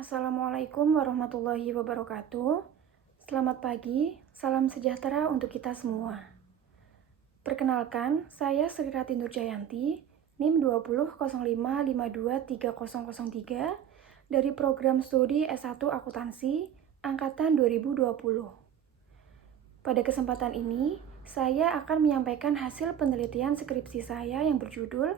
Assalamualaikum warahmatullahi wabarakatuh. Selamat pagi, salam sejahtera untuk kita semua. Perkenalkan, saya Sri Rati Nurjayanti, NIM 2005523003 dari program studi S1 Akuntansi angkatan 2020. Pada kesempatan ini, saya akan menyampaikan hasil penelitian skripsi saya yang berjudul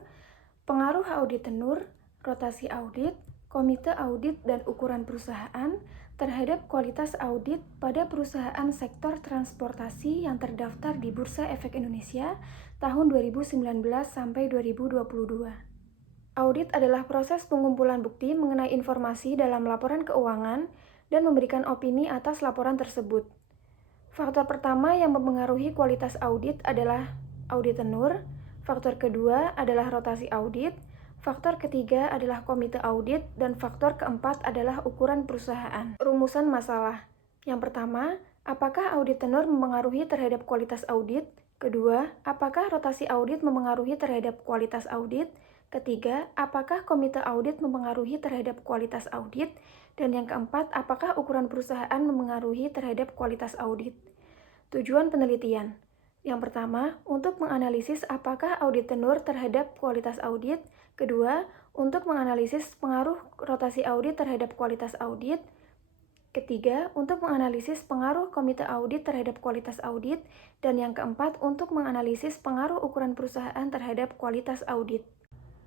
Pengaruh Audit Tenur, Rotasi Audit, Komite Audit dan Ukuran Perusahaan terhadap kualitas audit pada perusahaan sektor transportasi yang terdaftar di Bursa Efek Indonesia tahun 2019 sampai 2022. Audit adalah proses pengumpulan bukti mengenai informasi dalam laporan keuangan dan memberikan opini atas laporan tersebut. Faktor pertama yang mempengaruhi kualitas audit adalah audit tenur, faktor kedua adalah rotasi audit, faktor ketiga adalah komite audit, dan faktor keempat adalah ukuran perusahaan. Rumusan masalah. Yang pertama, apakah audit tenur mempengaruhi terhadap kualitas audit? Kedua, apakah rotasi audit mempengaruhi terhadap kualitas audit? Ketiga, apakah komite audit mempengaruhi terhadap kualitas audit? Dan yang keempat, apakah ukuran perusahaan mempengaruhi terhadap kualitas audit? Tujuan penelitian. Yang pertama, untuk menganalisis apakah audit tenur terhadap kualitas audit. Kedua, untuk menganalisis pengaruh rotasi audit terhadap kualitas audit. Ketiga, untuk menganalisis pengaruh komite audit terhadap kualitas audit. Dan yang keempat, untuk menganalisis pengaruh ukuran perusahaan terhadap kualitas audit.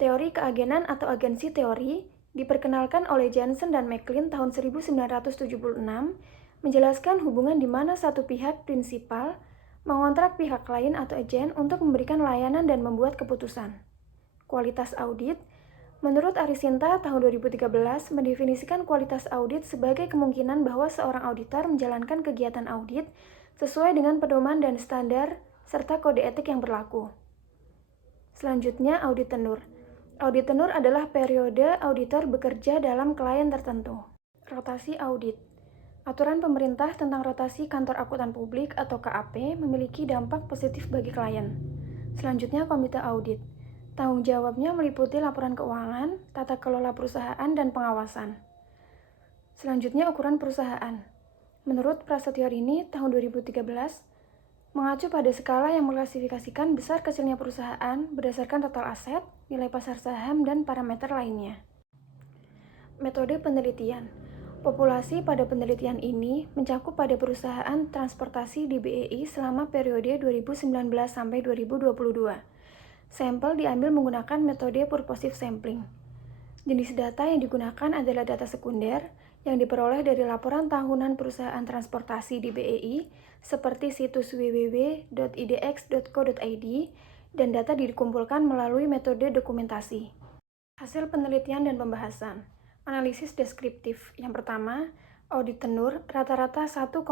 Teori keagenan atau agensi teori diperkenalkan oleh Johnson dan McLean tahun 1976, menjelaskan hubungan di mana satu pihak prinsipal mengontrak pihak lain atau agen untuk memberikan layanan dan membuat keputusan. Kualitas audit. Menurut Arisinta tahun 2013 mendefinisikan kualitas audit sebagai kemungkinan bahwa seorang auditor menjalankan kegiatan audit sesuai dengan pedoman dan standar serta kode etik yang berlaku. Selanjutnya, audit tenur. Audit tenur adalah periode auditor bekerja dalam klien tertentu. Rotasi audit. Aturan pemerintah tentang rotasi kantor akuntan publik atau KAP memiliki dampak positif bagi klien. Selanjutnya, komite audit. Tanggung jawabnya meliputi laporan keuangan, tata kelola perusahaan, dan pengawasan. Selanjutnya, ukuran perusahaan. Menurut Prasetyo Rini tahun 2013, mengacu pada skala yang mengklasifikasikan besar kecilnya perusahaan berdasarkan total aset, nilai pasar saham, dan parameter lainnya. Metode penelitian. Populasi pada penelitian ini mencakup pada perusahaan transportasi di BEI selama periode 2019 sampai 2022. Sampel diambil menggunakan metode purposive sampling. Jenis data yang digunakan adalah data sekunder yang diperoleh dari laporan tahunan perusahaan transportasi di BEI seperti situs www.idx.co.id dan data dikumpulkan melalui metode dokumentasi. Hasil penelitian dan pembahasan. Analisis deskriptif. Yang pertama, audit tenur rata-rata 1,98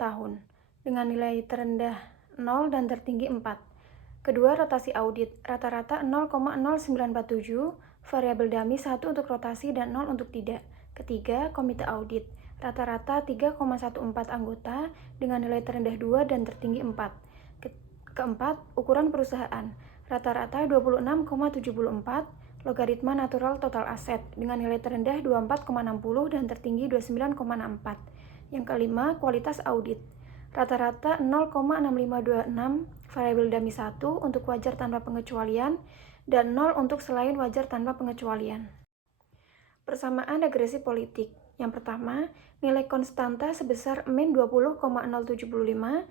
tahun dengan nilai terendah 0 dan tertinggi 4. Kedua, rotasi audit rata-rata 0,0947, variabel dummy 1 untuk rotasi dan 0 untuk tidak. Ketiga, komite audit rata-rata 3,14 anggota dengan nilai terendah 2 dan tertinggi 4. Keempat, ukuran perusahaan rata-rata 26,74, logaritma natural total aset dengan nilai terendah 24,60 dan tertinggi 29,64. Yang kelima, kualitas audit rata-rata 0,6526, variabel dummy 1 untuk wajar tanpa pengecualian dan 0 untuk selain wajar tanpa pengecualian. Persamaan regresi politik. Yang pertama, nilai konstanta sebesar min 20,075,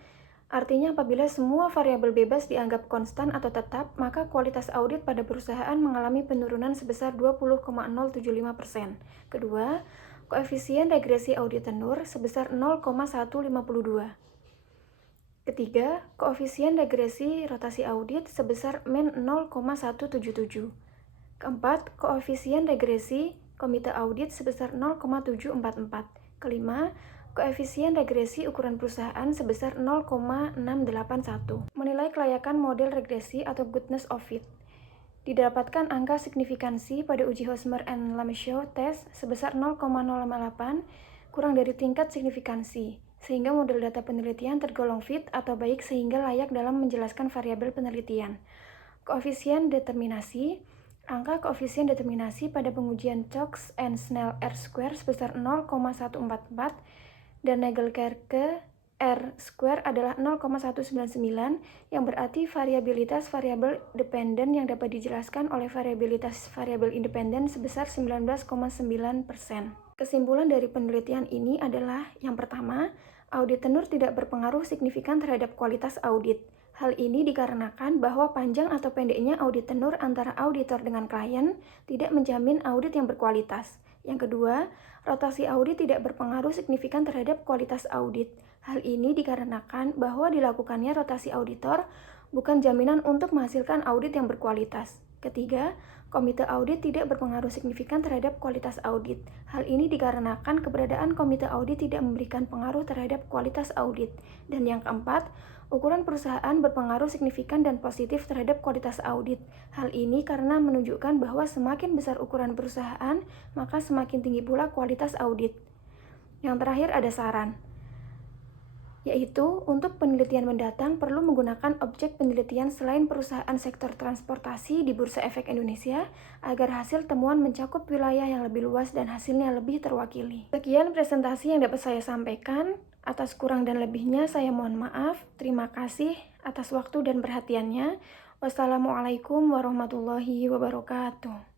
artinya apabila semua variabel bebas dianggap konstan atau tetap, maka kualitas audit pada perusahaan mengalami penurunan sebesar 20,075%. Kedua, koefisien regresi audit tenur sebesar 0,152. Ketiga, koefisien regresi rotasi audit sebesar min 0,177. Keempat, koefisien regresi komite audit sebesar 0,744. Kelima, koefisien regresi ukuran perusahaan sebesar 0,681. Menilai kelayakan model regresi atau goodness of fit. Didapatkan angka signifikansi pada uji Hosmer and Lameshau test sebesar 0,058 kurang dari tingkat signifikansi, sehingga model data penelitian tergolong fit atau baik sehingga layak dalam menjelaskan variabel penelitian. Koefisien determinasi Angka koefisien determinasi pada pengujian Cox and Snell R-square sebesar 0,144 dan Nagelkerke R-square adalah 0,199, yang berarti variabilitas variabel dependen yang dapat dijelaskan oleh variabilitas variabel independen sebesar 19,9%. Kesimpulan dari penelitian ini adalah, yang pertama, audit tenur tidak berpengaruh signifikan terhadap kualitas audit. Hal ini dikarenakan bahwa panjang atau pendeknya audit tenur antara auditor dengan klien tidak menjamin audit yang berkualitas. Yang kedua, rotasi audit tidak berpengaruh signifikan terhadap kualitas audit. Hal ini dikarenakan bahwa dilakukannya rotasi auditor bukan jaminan untuk menghasilkan audit yang berkualitas. Ketiga, komite audit tidak berpengaruh signifikan terhadap kualitas audit. Hal ini dikarenakan keberadaan komite audit tidak memberikan pengaruh terhadap kualitas audit. Dan yang keempat, ukuran perusahaan berpengaruh signifikan dan positif terhadap kualitas audit. Hal ini karena menunjukkan bahwa semakin besar ukuran perusahaan, maka semakin tinggi pula kualitas audit. Yang terakhir ada saran, yaitu untuk penelitian mendatang perlu menggunakan objek penelitian selain perusahaan sektor transportasi di Bursa Efek Indonesia agar hasil temuan mencakup wilayah yang lebih luas dan hasilnya lebih terwakili. Sekian presentasi yang dapat saya sampaikan. Atas kurang dan lebihnya saya mohon maaf. Terima kasih atas waktu dan perhatiannya. Wassalamualaikum warahmatullahi wabarakatuh.